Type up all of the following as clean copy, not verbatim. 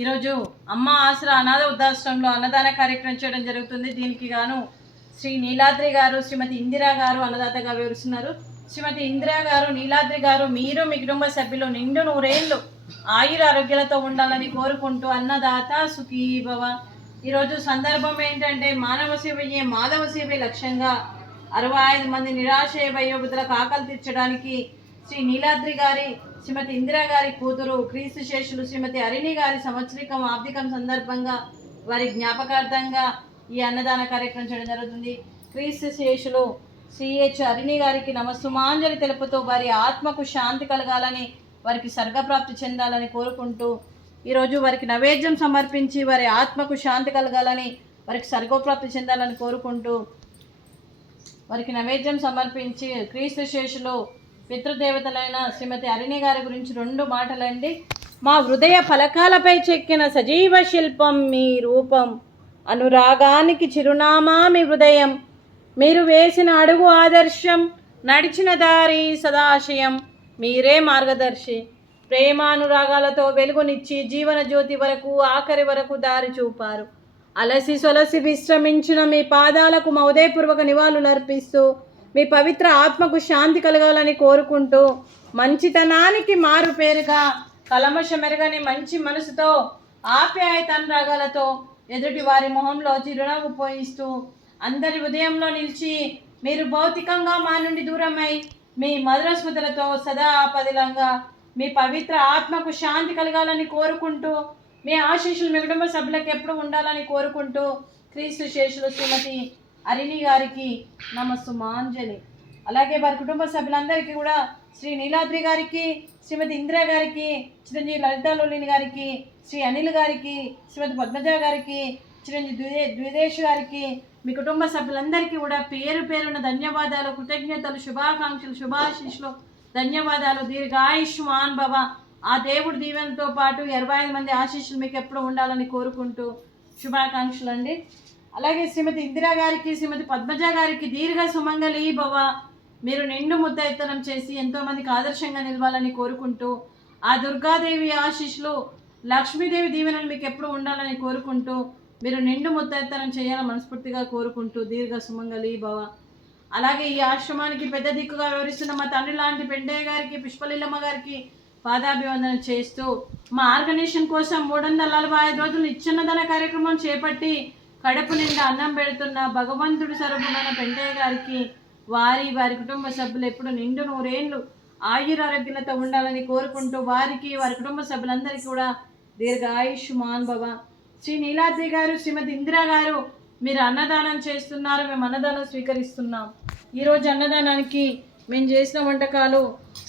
ఈరోజు అమ్మ ఆసరా అనాథ వృద్ధాశ్రమంలో అన్నదాన కార్యక్రమం చేయడం జరుగుతుంది. దీనికి గాను శ్రీ నీలాద్రి గారు, శ్రీమతి ఇందిరా గారు అన్నదాతగా వివరిస్తున్నారు. శ్రీమతి ఇందిరా గారు, నీలాద్రి గారు, మీరు మీ కుటుంబ సభ్యులు నిండు నూరేళ్లు ఆయుర ఆరోగ్యాలతో ఉండాలని కోరుకుంటూ అన్నదాత సుఖీ భవ. ఈరోజు సందర్భం ఏంటంటే మానవ సేవయే మాధవ సేవ లక్ష్యంగా 65 మంది నిరాశయ వయోవృద్ధులకు ఆకలి తీర్చడానికి శ్రీ నీలాద్రి గారి, శ్రీమతి ఇందిరా గారి కూతురు క్రీస్తు శేషులు శ్రీమతి అరిణి గారి సంవత్సరికం ఆబ్దికం సందర్భంగా వారి జ్ఞాపకార్థంగా ఈ అన్నదాన కార్యక్రమం చేయడం జరుగుతుంది. క్రీస్తు శేషులు సిహెచ్ అరిణి గారికి నమస్సుమాంజలి తెలుపుతూ వారి ఆత్మకు శాంతి కలగాలని, వారికి స్వర్గప్రాప్తి చెందాలని కోరుకుంటూ ఈరోజు వారికి నైవేద్యం సమర్పించి వారి ఆత్మకు శాంతి కలగాలని, వారికి స్వర్గప్రాప్తి చెందాలని కోరుకుంటూ వారికి నైవేద్యం సమర్పించి క్రీస్తు శేషులు పితృదేవతలైన శ్రీమతి అరిణి గారి గురించి 2 మాటలండి. మా హృదయ ఫలకాలపై చెక్కిన సజీవ శిల్పం మీ రూపం, అనురాగానికి చిరునామా మీ హృదయం, మీరు వేసిన అడుగు ఆదర్శం, నడిచిన దారి సదాశయం, మీరే మార్గదర్శి. ప్రేమానురాగాలతో వెలుగునిచ్చి జీవన జ్యోతి వరకు ఆఖరి వరకు దారి చూపారు. అలసి సొలసి విశ్రమించిన మీ పాదాలకు మా ఉదయపూర్వక నివాళులు అర్పిస్తూ మీ పవిత్ర ఆత్మకు శాంతి కలగాలని కోరుకుంటూ మంచితనానికి మారు పేరుగా కలమషమెరగని మంచి మనసుతో ఆప్యాయత అనురాగాలతో ఎదుటి వారి మొహంలో చిరునవ్వు పోయిస్తూ అందరి ఉదయంలో నిలిచి మీరు భౌతికంగా మా నుండి దూరమై మీ మధుర స్మృతులతో సదా పదిలంగా మీ పవిత్ర ఆత్మకు శాంతి కలగాలని కోరుకుంటూ మీ ఆశీస్సులు మీ కుటుంబ సభ్యులకు ఎప్పుడు ఉండాలని కోరుకుంటూ క్రీస్తు శేషులు శ్రీమతి అరిణి గారికి నమస్సుమాంజలి. అలాగే వారి కుటుంబ సభ్యులందరికీ కూడా శ్రీ నీలాద్రి గారికి, శ్రీమతి ఇందిరా గారికి, చిరంజీవి లలితాలోలిని గారికి, శ్రీ అనిల్ గారికి, శ్రీమతి పద్మజ గారికి, చిరంజీవి ద్విదేశ్ గారికి, మీ కుటుంబ సభ్యులందరికీ కూడా పేరు పేరున ధన్యవాదాలు, కృతజ్ఞతలు, శుభాకాంక్షలు, శుభాశీస్సులు, ధన్యవాదాలు. దీర్ఘాయుష్మాన్ భవ. ఆ దేవుడి దీవెనతో పాటు 25 మంది ఆశీస్సులు మీకు ఎప్పుడు ఉండాలని కోరుకుంటూ శుభాకాంక్షలు అండి. అలాగే శ్రీమతి ఇందిరా గారికి, శ్రీమతి పద్మజ గారికి దీర్ఘ సుమంగళి భవ. మీరు నిండు ముద్దైతనం చేసి ఎంతోమందికి ఆదర్శంగా నిలవాలని కోరుకుంటూ ఆ దుర్గాదేవి ఆశీస్సులు, లక్ష్మీదేవి దీవెనలు మీకు ఎప్పుడు ఉండాలని కోరుకుంటూ మీరు నిండు ముద్దైతనం చేయాలని మనస్ఫూర్తిగా కోరుకుంటూ దీర్ఘ సుమంగళి భవ. అలాగే ఈ ఆశ్రమానికి పెద్ద దిక్కుగా వివరిస్తున్న మా తండ్రి లాంటి పెండయ్య గారికి, పుష్పలీలమ్మ గారికి పాదాభివందన చేస్తూ మా ఆర్గనైజేషన్ కోసం 345 రోజులు నిత్యన్నదాన కార్యక్రమం చేపట్టి కడుపు నిండా అన్నం పెడుతున్న భగవంతుడి స్వరూపమైన పెండయ్య గారికి, వారి కుటుంబ సభ్యులు ఎప్పుడు నిండు నూరేళ్లు ఆయురారోగ్యాలతో ఉండాలని కోరుకుంటూ వారికి, వారి కుటుంబ సభ్యులందరికీ కూడా దీర్ఘాయుష్మాన్ భవ. శ్రీ నీలాద్రి గారు, శ్రీమతి ఇందిరా గారు, మీరు అన్నదానం చేస్తున్నారు, మేము అన్నదానం స్వీకరిస్తున్నాం. ఈరోజు అన్నదానానికి మేము చేసిన వంటకాలు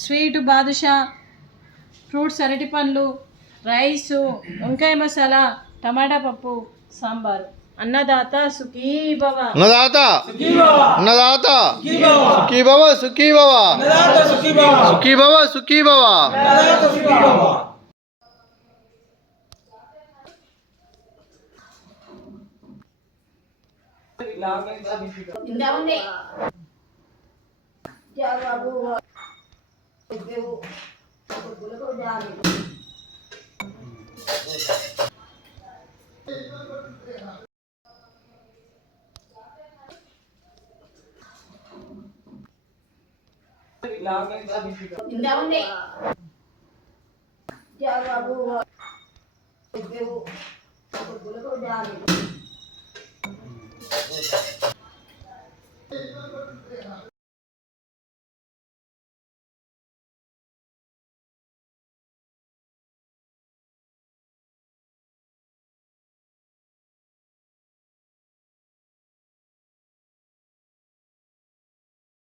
స్వీటు బాదుషా, ఫ్రూట్స్ అరటి పండ్లు, రైసు, వంకాయ మసాలా, టమాటా పప్పు, సాంబారు. అన్నదాత సుఖీ భవ. అన్నదాత అన్నదాత సుఖీ భవ, సుఖీ భవ, సుఖీ భవ, సుఖీ భవ. Indah